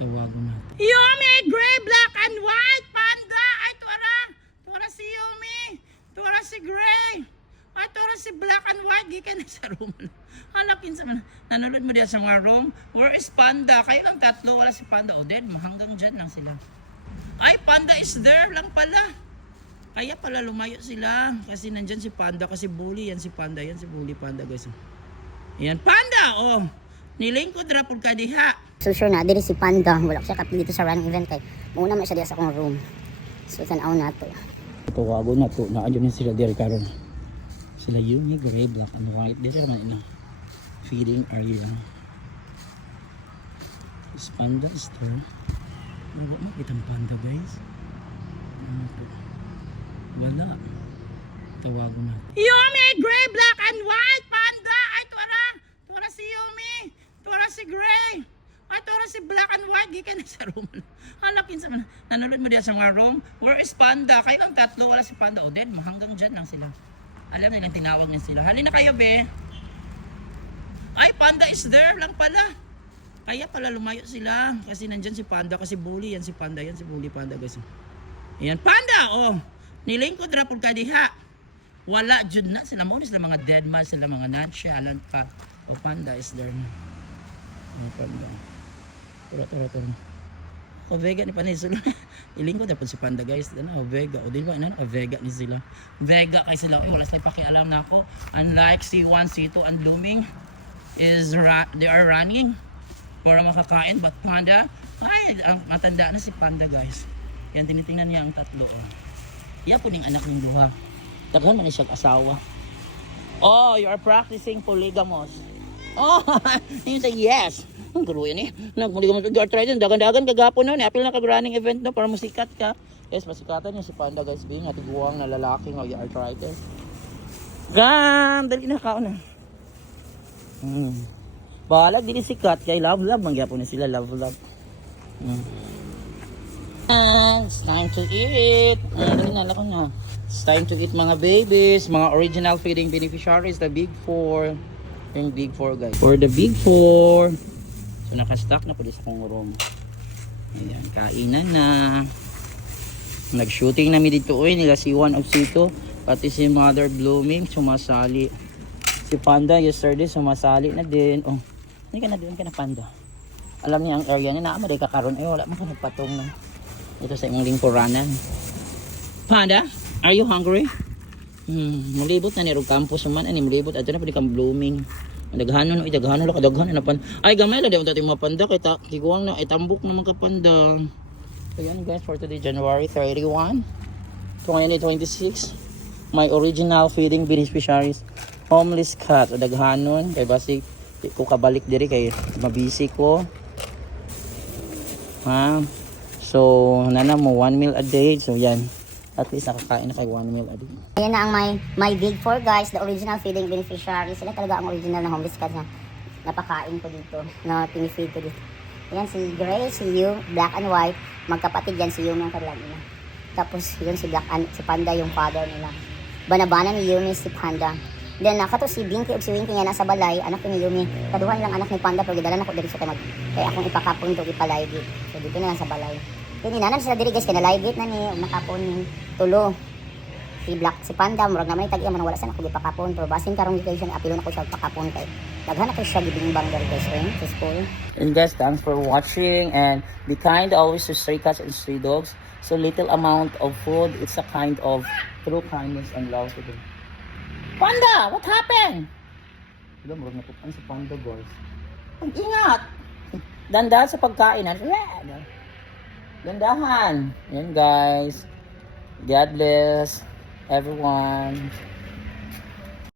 Tawagan natin. Yumi! Gray, black, and white! Panda! Ay, tuwara! Tuwara si Yumi! Tuwara si Gray! Ay, tuwara si black and white! Gikan na sa room. Halakin sa mga. Nanonood mo diyan sa mga room? Where is Panda? Kayo lang tatlo. Wala si Panda. O, dead. Hanggang dyan lang sila. Ay, Panda is there lang pala. Kaya pala lumayo sila. Kasi nandyan si Panda. Kasi bully yan si Panda. Yan si bully Panda, guys. Ayan, Panda! Oh! Nilingkod rapod ka diha. So sure na, diri si Panda. Wala siya kapili dito sa running event kay muna man siya diya sa akong room. So tanaw na to. Tawago na to. Naadyo na sila diri karon. Sila Yumi, Gray, black, and white. Diri man ina. Feeding area. Is Panda is there? Wala mo kitang Panda, guys. Ano to? Wala. Tawago na. Yumi, Gray, black, and white! Panda! Ay, tuwara! Tuwara si Yumi! Tuwara si Gray! Ay, tuwara si black and white! Gikan na sa room. Halakin sa mga. Nanonood mo diyan sa mga room? Where is Panda? Kayo lang tatlo. Wala si Panda. O, dead. Hanggang dyan lang sila. Alam nilang tinawag niya sila. Halina kayo, be. Ay, Panda is there lang pala. Kaya pala lumayo sila. Kasi nandyan si Panda. Kasi bully yan si Panda. Yan si bully Panda, guys. Ayan, Panda! Oh! Nilingkod rapod ka diha. Wala jud na sila mo sila mga dead man sila mga nonchalant pa. O, Panda is there. O, Panda. Tara. O, Vega ni Panay sila. Ilingkod dapat si Panda, guys. Ano, Vega. O, di ba? Ano, Vega ni sila. Vega kay sila. Wala sila pakialam na ako. Unlike C1, C2, and Blooming is they are running para makakain. But Panda, ay, ang matanda na si Panda, guys. Yan, tinitingnan niya ang tatlo. Oh. Iya po ning anak ng duha. Daghan man siya asawa. Oh, you are practicing polygamous. Oh, you say yes. Ang garo yan eh. Nagpolygamous ka arthritis. Dagan-dagan kagapon no. Apil na kag-running event no para musikat ka. Yes, masikatan niya si Panda, guys. Being atiguang na lalaki ng arthritis. Gam! Dali na kaon na. Balag din sikat. Kaya love mangyapon na sila. Love. It's time to eat. Dali na ko na. It's time to eat mga babies, mga original feeding beneficiaries, the big four. Yung big four, guys. For the big four. So naka-stock na po sa kong room. Ayan, kainan na. Nag-shooting na mi dito nila si C1 of C2. Pati si Mother Blooming sumasali. Si Panda yesterday sumasali na din. Oh, hindi ka na doon ka na Panda. Alam niya ang area niya na amaday kakaroon. Ay wala mo ka nagpatong na. Ito sa imong lingkuranan. Panda, are you hungry? Mulibot na nirog campus man ani mulibot adto na pud kang Blooming. Daghanon na pan. Ay gamay la daw tati mga Panda kay tiguang na itambok naman ka Panda. So yan guys, for today January 31, 2026. My original feeding beneficiaries, homeless cat. Daghanon kay basi ko kabalik diri kay mabisi ko. Ha? So, nana mo 1 meal a day. So, yan. At least nakakain na kay 1 meal a day. Ayan na ang my big four, guys, the original feeding beneficiaries. Sila talaga ang original na homeless cat na napakain ko dito, na pinifeed ko dito. Ayan si Gray, si Yu, black and white. Magkapatid yan si Yumi ang kanilang ina. Tapos yun si si Panda yung father nila. Banabana ni Yumi si Panda. Then nakato si Binky o si Winky nga nasa balay, anak ni Yumi. Kaduhan lang anak ni Panda pero gidala na ko diri sa kaya akong ipakapon to ipalive. So dito na lang sa balay. Then inanan sila diri guys kay na live na ni nakapon ni tulo. Si Black si Panda murag na may tag-iya man wala sa nako ipakapon pero basin karong dito siya apilo na ko siya pakapon kay daghan na ko siya gibimbang diri guys sa school. And guys, thanks for watching and be kind always to stray cats and stray dogs. So little amount of food, it's a kind of true kindness and love to them. Panda, what happened? Diba, murag napupan si Panda, guys. Ingat! Dandahan sa pagkain. Dandahan. Yan, guys. God bless everyone.